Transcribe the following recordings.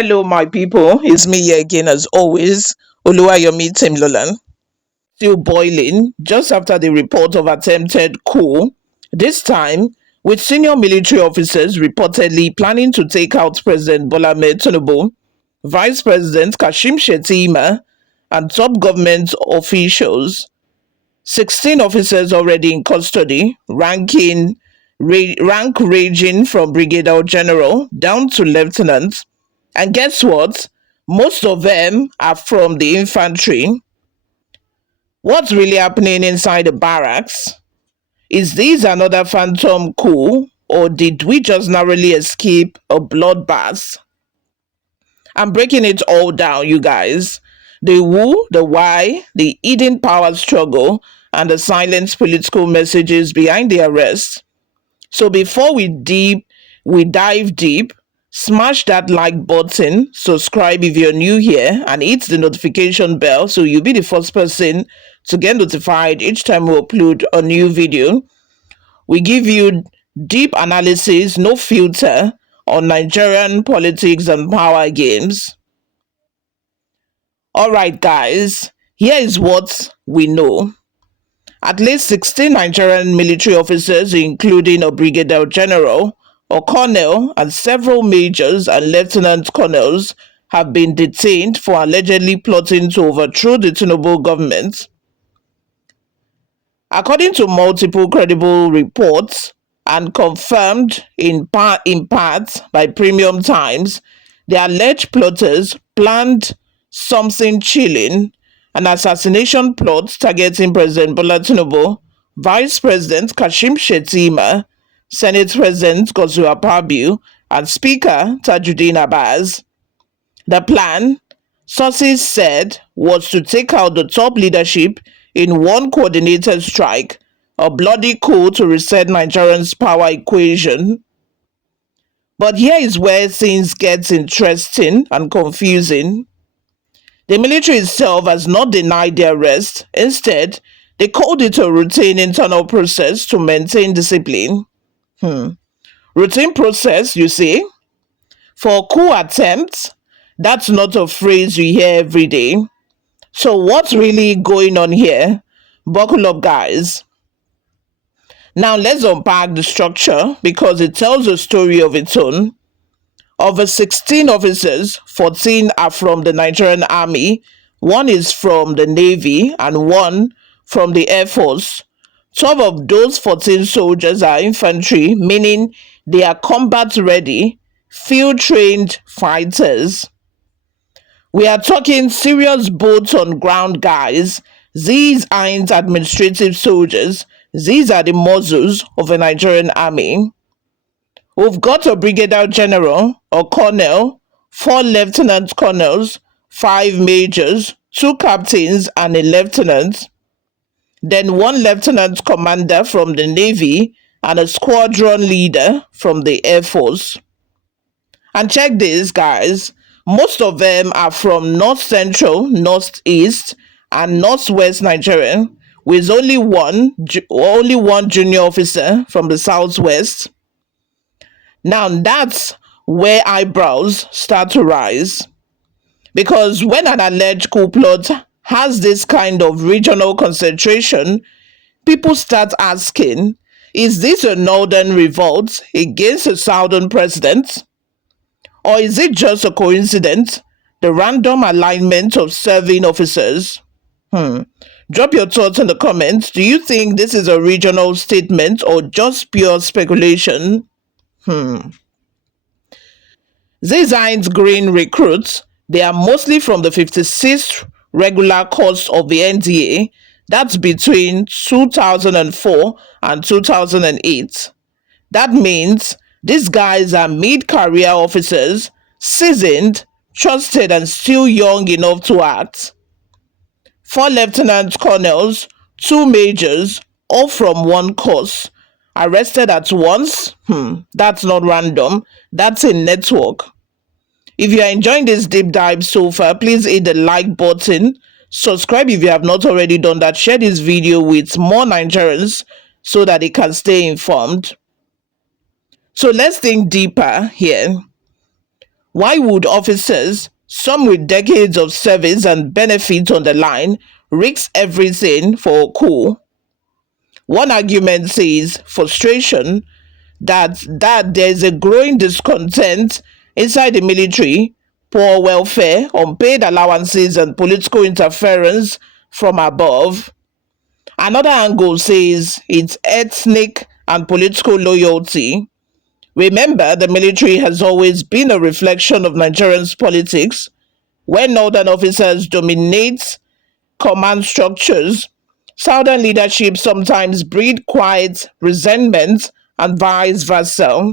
Hello, my people. It's me here again, as always. Oluwayomi Temlolan. Still boiling just after the report of attempted coup, this time with senior military officers reportedly planning to take out President Bola Ahmed Tinubu, Vice President Kashim Shettima, and top government officials. 16 officers already in custody, rank ranging from Brigadier General down to Lieutenant. And guess what? Most of them are from the infantry. What's really happening inside the barracks? Is this another phantom coup, or did we just narrowly escape a bloodbath? I'm breaking it all down, you guys. The who, the why, the hidden power struggle, and the silent political messages behind the arrest. So before we dive deep, smash that like button, subscribe if you're new here, and hit the notification bell so you'll be the first person to get notified each time we upload a new video. We give you deep analysis, no filter, on Nigerian politics and power games. Alright guys, here is what we know. At least 16 Nigerian military officers, including a Brigadier General, a colonel, and several majors and lieutenant colonels, have been detained for allegedly plotting to overthrow the Tinubu government. According to multiple credible reports and confirmed in part by Premium Times, the alleged plotters planned something chilling, an assassination plot targeting President Bola Tinubu, Vice President Kashim Shettima, Senate President Godswill Akpabio, and Speaker Tajudeen Abbas. The plan, sources said, was to take out the top leadership in one coordinated strike, a bloody coup to reset Nigerians' power equation. But here is where things get interesting and confusing. The military itself has not denied the arrest. Instead, they called it a routine internal process to maintain discipline. Routine process, you see? For coup attempts, that's not a phrase you hear every day. So what's really going on here? Buckle up, guys. Now let's unpack the structure because it tells a story of its own. Of the 16 officers, 14 are from the Nigerian Army, 1 is from the Navy, and 1 from the Air Force. 12 of those 14 soldiers are infantry, meaning they are combat-ready, field-trained fighters. We are talking serious boots-on-ground guys. These aren't administrative soldiers. These are the muscles of the Nigerian Army. We've got a Brigadier General, a Colonel, 4 Lieutenant Colonels, 5 Majors, 2 Captains, and a Lieutenant. Then 1 Lieutenant Commander from the Navy and a Squadron Leader from the Air Force. And check this, guys. Most of them are from North Central, Northeast, and Northwest Nigeria, with only one junior officer from the Southwest. Now that's where eyebrows start to rise. Because when an alleged coup plot has this kind of regional concentration, people start asking, is this a northern revolt against a southern president? Or is it just a coincidence, the random alignment of serving officers? Drop your thoughts in the comments. Do you think this is a regional statement or just pure speculation? These aren't green recruits. They are mostly from the 56th regular course of the NDA. That's between 2004 and 2008. That means these guys are mid-career officers, seasoned, trusted, and still young enough to act. 4 lieutenant colonels, 2 majors, all from one course, arrested at once? That's not random. That's a network. If you are enjoying this deep dive so far, please hit the like button. Subscribe if you have not already done that. Share this video with more Nigerians so that they can stay informed. So let's think deeper here. Why would officers, some with decades of service and benefits on the line, risk everything for a coup? One argument says frustration that there is a growing discontent inside the military, poor welfare, unpaid allowances, and political interference from above. Another angle says it's ethnic and political loyalty. Remember, the military has always been a reflection of Nigerians' politics, where northern officers dominate command structures. Southern leadership sometimes breed quiet resentment and vice versa.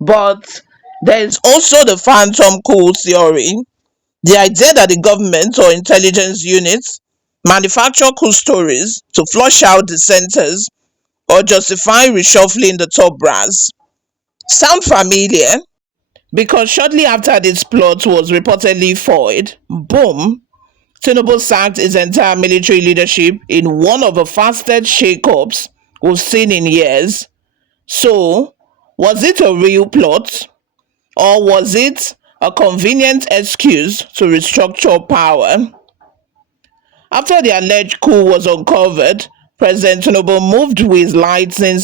But there is also the phantom coup theory, the idea that the government or intelligence units manufacture coup stories to flush out dissenters or justify reshuffling the top brass. Sound familiar? Because shortly after this plot was reportedly foiled, boom, Tinubu sacked his entire military leadership in one of the fastest shakeups we've seen in years. So, was it a real plot? Or was it a convenient excuse to restructure power? After the alleged coup was uncovered, President Tinubu moved with lightning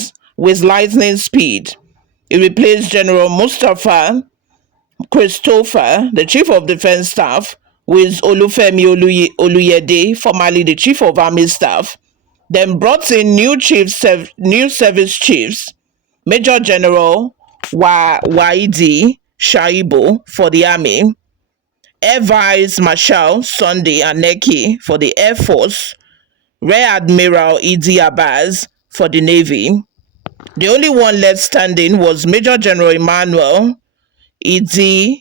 speed. He replaced General Mustafa Christopher, the Chief of Defence Staff, with Olufemi Oluyede, formerly the Chief of Army Staff, then brought in new service chiefs, Major General Waidi Shaibu for the Army, Air Vice Marshal Sunday Aneki for the Air Force, Rear Admiral Idi Abbas for the Navy. The only one left standing was Major General Emmanuel Idiendeye,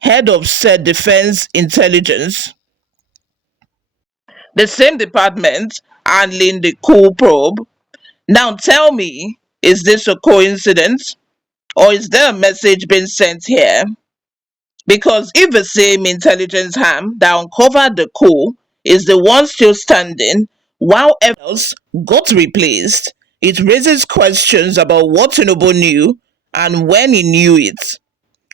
head of said Defense Intelligence, the same department handling the coup probe. Now tell me, is this a coincidence? Or is there a message being sent here? Because if the same intelligence arm that uncovered the coup is the one still standing while everyone else got replaced, it raises questions about what Tinubu knew and when he knew it,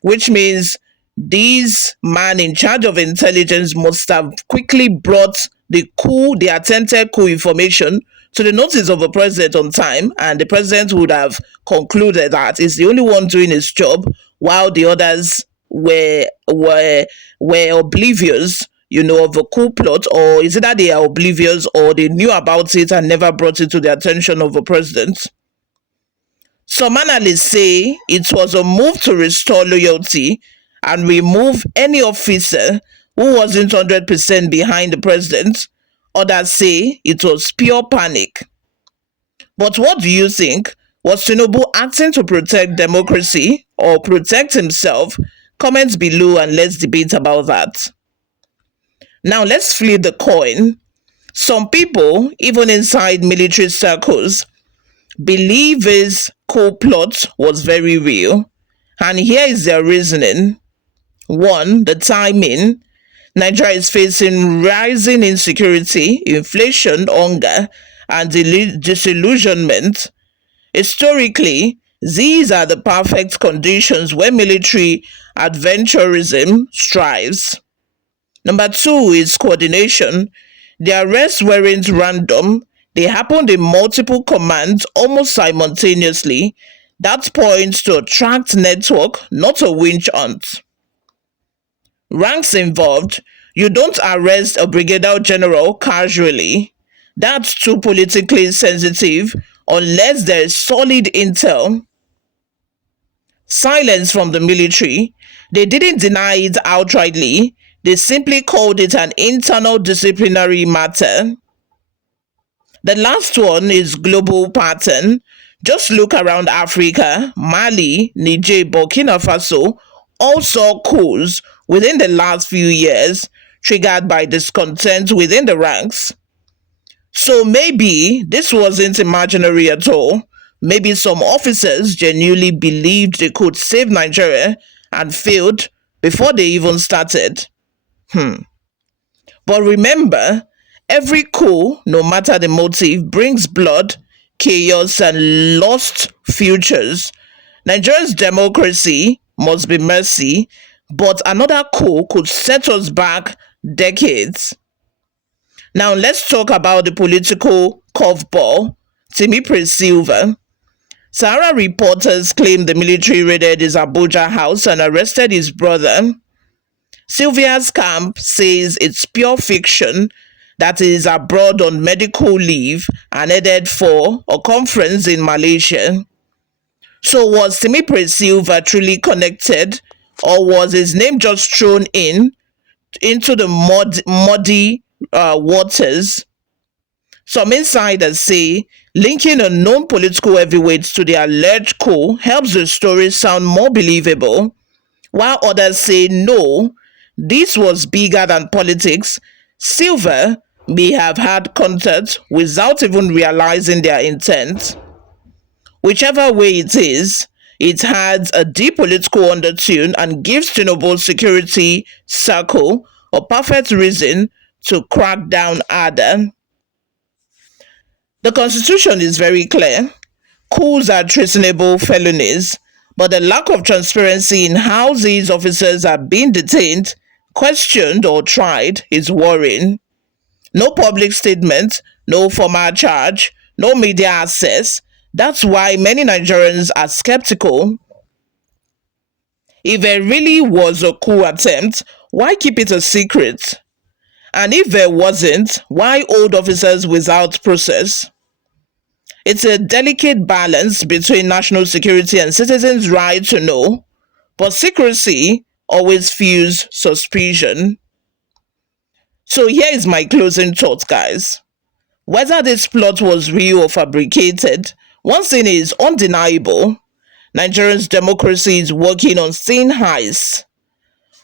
which means this man in charge of intelligence must have quickly brought the attempted coup information to the notice of the president on time, and the president would have concluded that he's the only one doing his job while the others were oblivious, of the coup plot, or is it that they are oblivious or they knew about it and never brought it to the attention of the president? Some analysts say it was a move to restore loyalty and remove any officer who wasn't 100% behind the president. Others say it was pure panic. But what do you think? Was Tinubu acting to protect democracy or protect himself? Comment below and let's debate about that. Now let's flip the coin. Some people, even inside military circles, believe his coup plot was very real. And here is their reasoning. One, the timing. Nigeria is facing rising insecurity, inflation, hunger, and disillusionment. Historically, these are the perfect conditions where military adventurism strives. Number two is coordination. The arrests weren't random, they happened in multiple commands almost simultaneously. That points to a tracked network, not a winch hunt. Ranks involved. You don't arrest a Brigadier General casually. That's too politically sensitive unless there is solid intel. Silence from the military. They didn't deny it outrightly, they simply called it an internal disciplinary matter. The last one is global pattern. Just look around Africa, Mali, Niger, Burkina Faso all saw coups within the last few years, triggered by discontent within the ranks. So maybe this wasn't imaginary at all. Maybe some officers genuinely believed they could save Nigeria and failed before they even started. But remember, every coup, no matter the motive, brings blood, chaos, and lost futures. Nigeria's democracy must be mercy, but another coup could set us back decades. Now let's talk about the political curveball, Timipre Sylva. Sahara Reporters claim the military raided his Abuja house and arrested his brother. Sylvia's camp says it's pure fiction, that he is abroad on medical leave and headed for a conference in Malaysia. So was Timipre Sylva truly connected, or was his name just thrown into the muddy waters? Some insiders say linking unknown political heavyweights to the alleged coup helps the story sound more believable, while others say no, this was bigger than politics. Sylva may have had contact without even realizing their intent. Whichever way it is, it has a deep political undertone and gives Tinubu's security circle a perfect reason to crack down harder. The constitution is very clear. Coups are treasonable felonies, but the lack of transparency in how these officers are being detained, questioned, or tried is worrying. No public statement, no formal charge, no media access. That's why many Nigerians are skeptical. If there really was a coup attempt, why keep it a secret? And if there wasn't, why hold officers without process? It's a delicate balance between national security and citizens' right to know, but secrecy always fuels suspicion. So here is my closing thought, guys. Whether this plot was real or fabricated, one thing is undeniable. Nigeria's democracy is working on thin ice.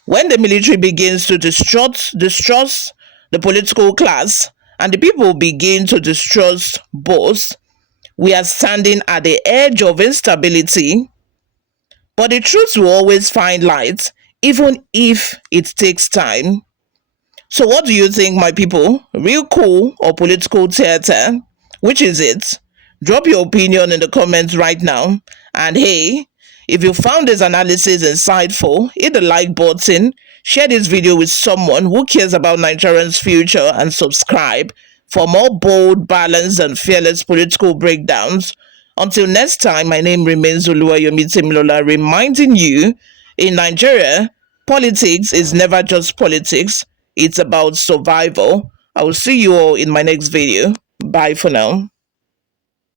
When the military begins to distrust the political class and the people begin to distrust both, we are standing at the edge of instability. But the truth will always find light, even if it takes time. So what do you think, my people? Real coup or political theater? Which is it? Drop your opinion in the comments right now. And hey, if you found this analysis insightful, hit the like button, share this video with someone who cares about Nigerians' future, and subscribe for more bold, balanced, and fearless political breakdowns. Until next time, my name remains Oluwayomi Timilola, reminding you, in Nigeria, politics is never just politics. It's about survival. I will see you all in my next video. Bye for now.